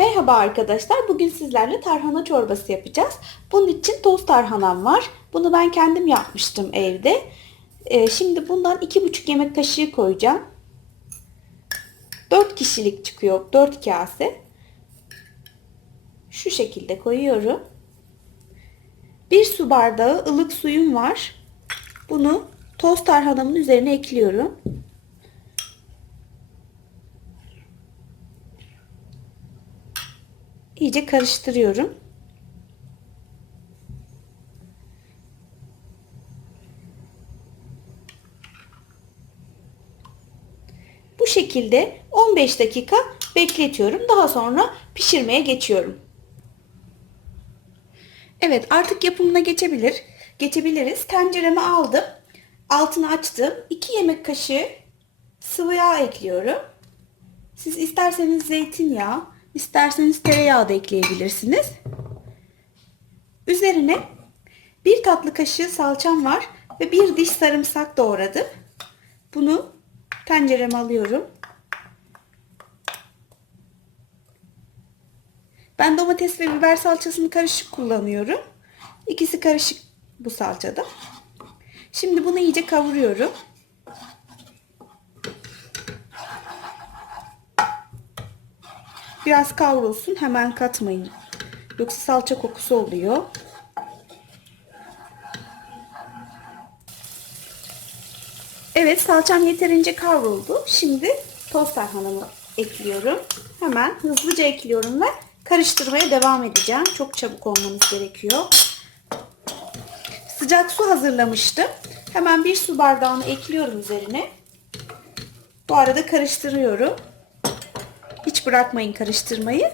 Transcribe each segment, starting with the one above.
Merhaba arkadaşlar. Bugün sizlerle tarhana çorbası yapacağız. Bunun için toz tarhanam var. Bunu ben kendim yapmıştım evde. Ee, şimdi bundan 2,5 yemek kaşığı koyacağım. 4 kişilik çıkıyor. 4 kase. Şu şekilde koyuyorum. 1 su bardağı ılık suyum var. Bunu toz tarhanamın üzerine ekliyorum. İyice karıştırıyorum. Bu şekilde 15 dakika bekletiyorum. Daha sonra pişirmeye geçiyorum. Evet artık yapımına geçebilir. Geçebiliriz. Tenceremi aldım. Altını açtım. 2 yemek kaşığı sıvı yağ ekliyorum. Siz isterseniz zeytinyağı, İsterseniz tereyağı da ekleyebilirsiniz. Üzerine bir tatlı kaşığı salçam var ve bir diş sarımsak doğradım. Bunu tencereme alıyorum. Ben domates ve biber salçasını karışık kullanıyorum. İkisi karışık bu salçada. Şimdi bunu iyice kavuruyorum. Biraz kavrulsun hemen katmayın. Yoksa salça kokusu oluyor. Evet salçam yeterince kavruldu. Şimdi toz tarhanamı ekliyorum. Hemen hızlıca ekliyorum ve karıştırmaya devam edeceğim. Çok çabuk olmanız gerekiyor. Sıcak su hazırlamıştım. Hemen bir su bardağını ekliyorum üzerine. Bu arada karıştırıyorum. Hiç bırakmayın karıştırmayı.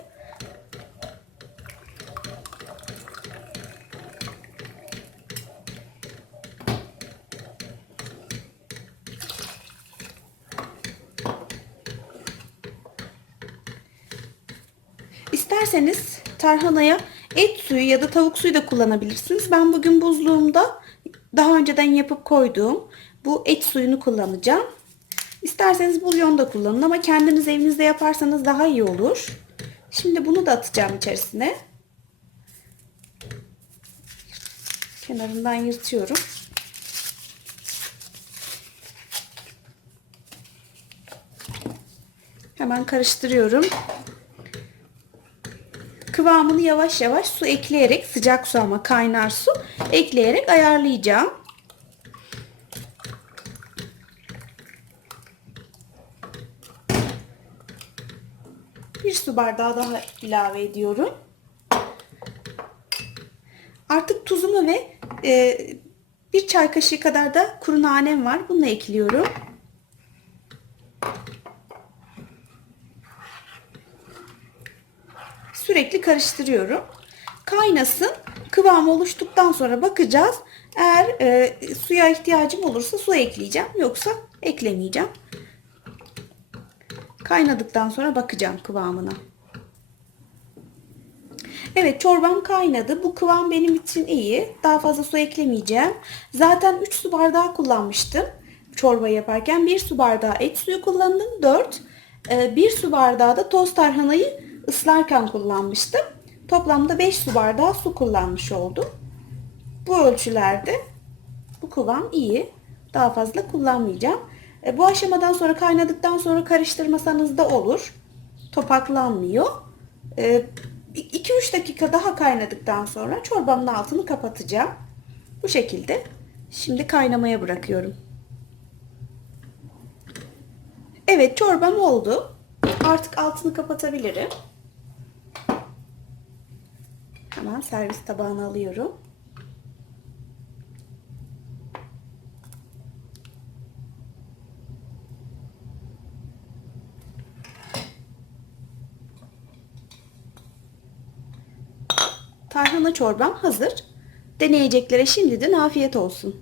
İsterseniz tarhanaya et suyu ya da tavuk suyu da kullanabilirsiniz. Ben bugün buzluğumda daha önceden yapıp koyduğum bu et suyunu kullanacağım. İsterseniz bulyon da kullanın ama kendiniz evinizde yaparsanız daha iyi olur. Şimdi bunu da atacağım içerisine. Kenarından yırtıyorum. Hemen karıştırıyorum. Kıvamını yavaş yavaş su ekleyerek sıcak su ama kaynar su ekleyerek ayarlayacağım. Bir su bardağı daha ilave ediyorum. Artık tuzumu ve e, bir çay kaşığı kadar da kuru nanem var. Bunu ekliyorum. Sürekli karıştırıyorum. Kaynasın. Kıvam oluştuktan sonra bakacağız. Eğer e, suya ihtiyacım olursa su ekleyeceğim. Yoksa eklemeyeceğim. Kaynadıktan sonra bakacağım kıvamına. Evet çorbam kaynadı. Bu kıvam benim için iyi. Daha fazla su eklemeyeceğim. Zaten 3 su bardağı kullanmıştım. Çorba yaparken 1 su bardağı et suyu kullandım. 4. 1 su bardağı da toz tarhanayı ıslarken kullanmıştım. Toplamda 5 su bardağı su kullanmış oldum. Bu ölçülerde bu kıvam iyi. Daha fazla kullanmayacağım. E, bu aşamadan sonra kaynadıktan sonra karıştırmasanız da olur. Topaklanmıyor. 2-3 e, dakika daha kaynadıktan sonra çorbamın altını kapatacağım. Bu şekilde. Şimdi kaynamaya bırakıyorum. Evet çorbam oldu. Artık altını kapatabilirim. Hemen servis tabağına alıyorum. Tarhana çorbam hazır. Deneyeceklere şimdiden afiyet olsun.